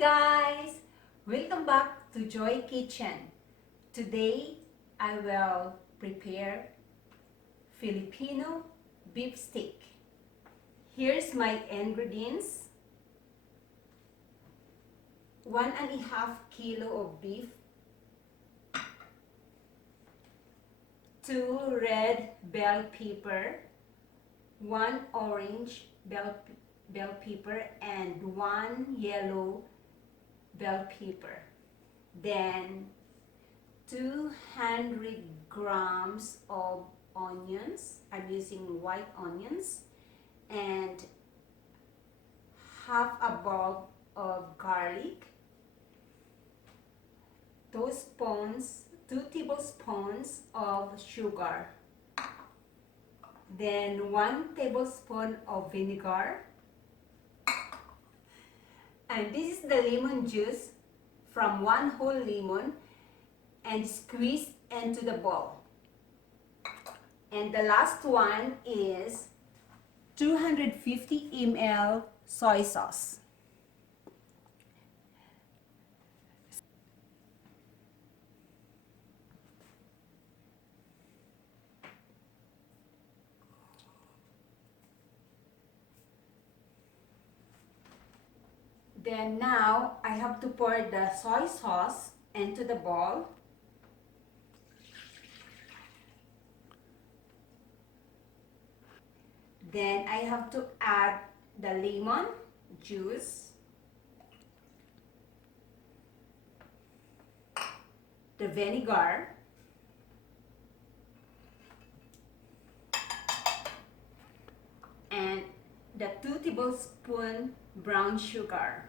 guys! Welcome back to Joy Kitchen. Today I will prepare Filipino beef steak. Here's my ingredients. 1.5 kilo of beef, 2 red bell pepper, 1 orange bell pepper, and 1 yellow bell pepper. Then 200 grams of onions. I'm using white onions, and half a bulb of garlic, 2 tablespoons of sugar, then 1 tablespoon of vinegar, and this is the lemon juice from 1 whole lemon and squeezed into the bowl. And the last one is 250 ml soy sauce. Then now I have to pour the soy sauce into the bowl. Then I have to add the lemon juice, the vinegar, and the 2 tablespoons brown sugar.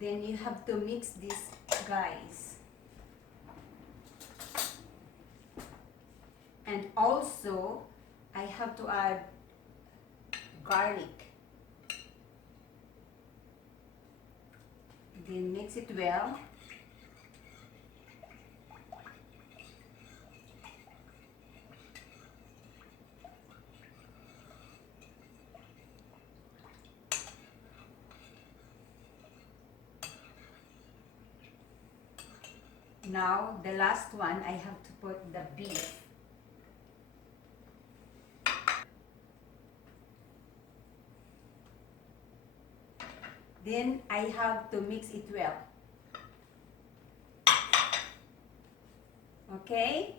Then you have to mix this, guys. And also, I have to add garlic. Then mix it well. Now, the last one, I have to put the beef. Then I have to mix it well. Okay?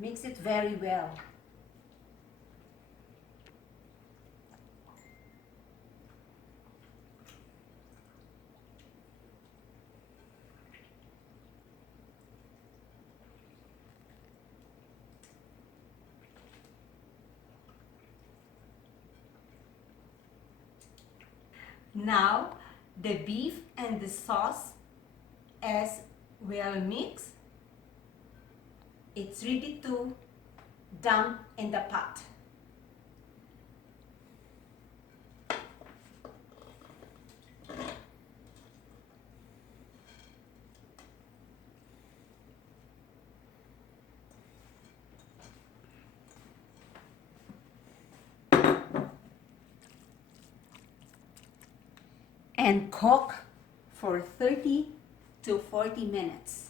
Mix it very well. Now, the beef and the sauce is well mixed. It's ready to dump in the pot. And cook for 30 to 40 minutes.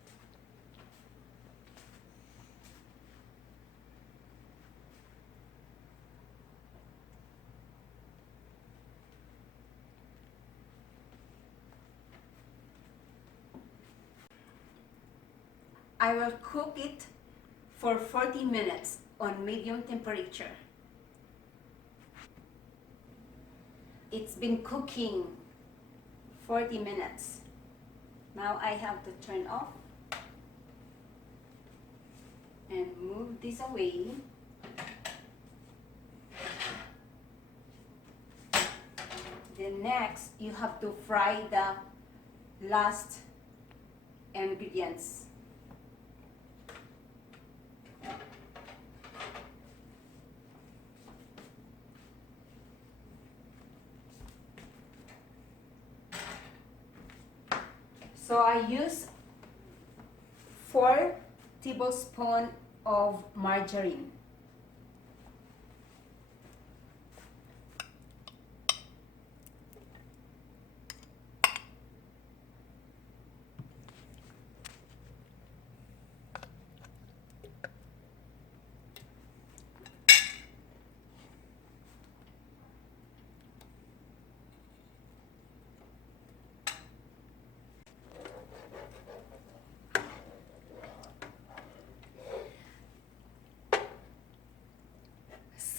I will cook it for 40 minutes on medium temperature. It's been cooking 40 minutes. Now I have to turn off and move this away. Then next, you have to fry the last ingredients. So I use 4 tablespoons of margarine.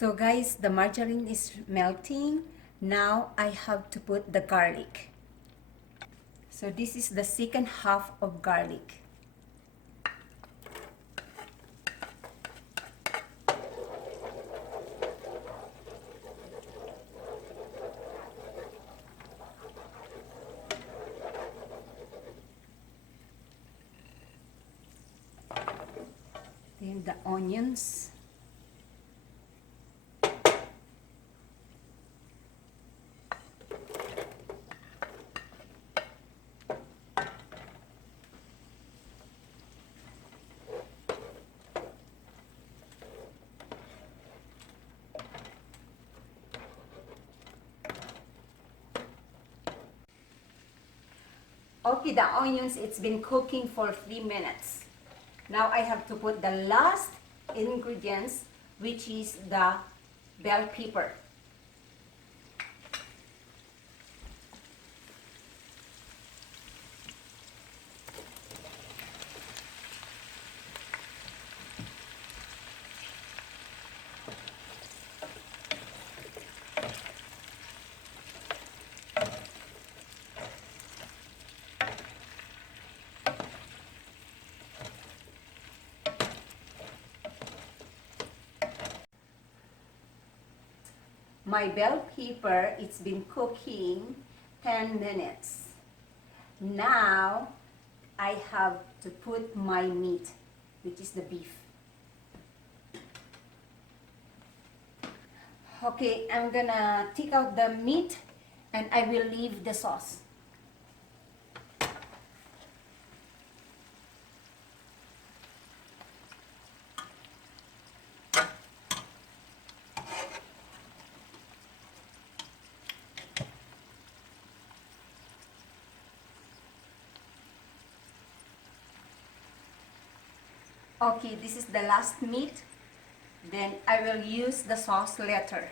So guys, the margarine is melting. Now I have to put the garlic. So this is the second half of garlic. Then the onions. Okay, the onions, it's been cooking for 3 minutes. Now I have to put the last ingredients, which is the bell pepper. My bell pepper, it's been cooking 10 minutes. Now I have to put my meat, which is the beef. Okay, I'm gonna take out the meat and I will leave the sauce. Okay, this is the last meat. Then I will use the sauce later.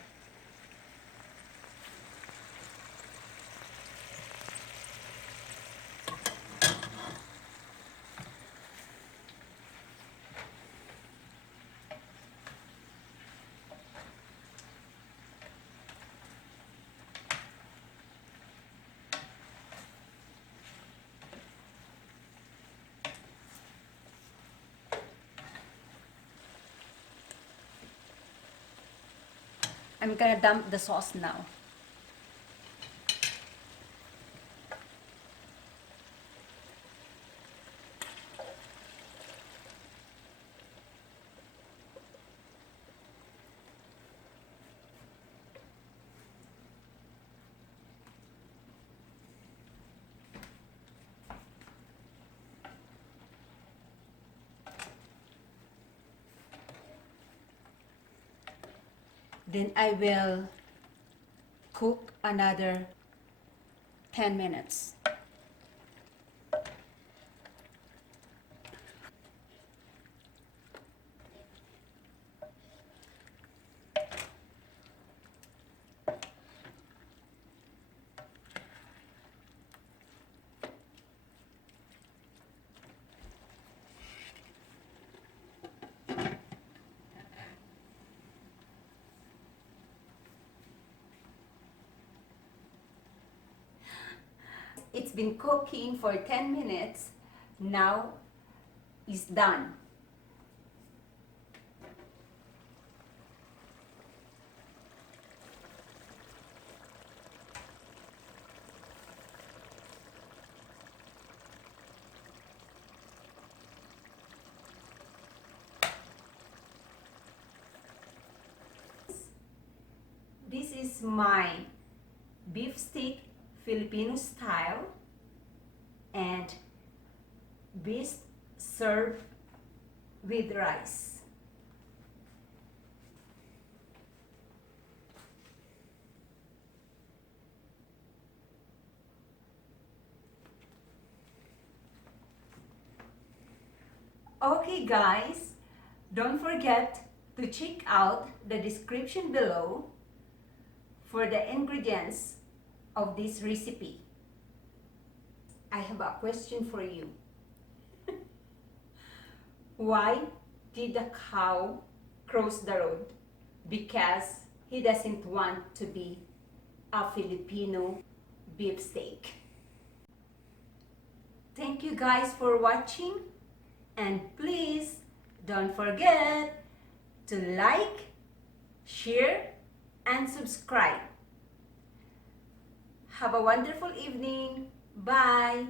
I'm gonna dump the sauce now. Then I will cook another 10 minutes. It's been cooking for 10 minutes. Now it's done. This is my beef steak Filipino style, and best served with rice. Okay guys, don't forget to check out the description below for the ingredients of this recipe. I have a question for you. Why did the cow cross the road? Because he doesn't want to be a Filipino beef steak. Thank you guys for watching, and please don't forget to like, share, and subscribe. Have a wonderful evening. Bye!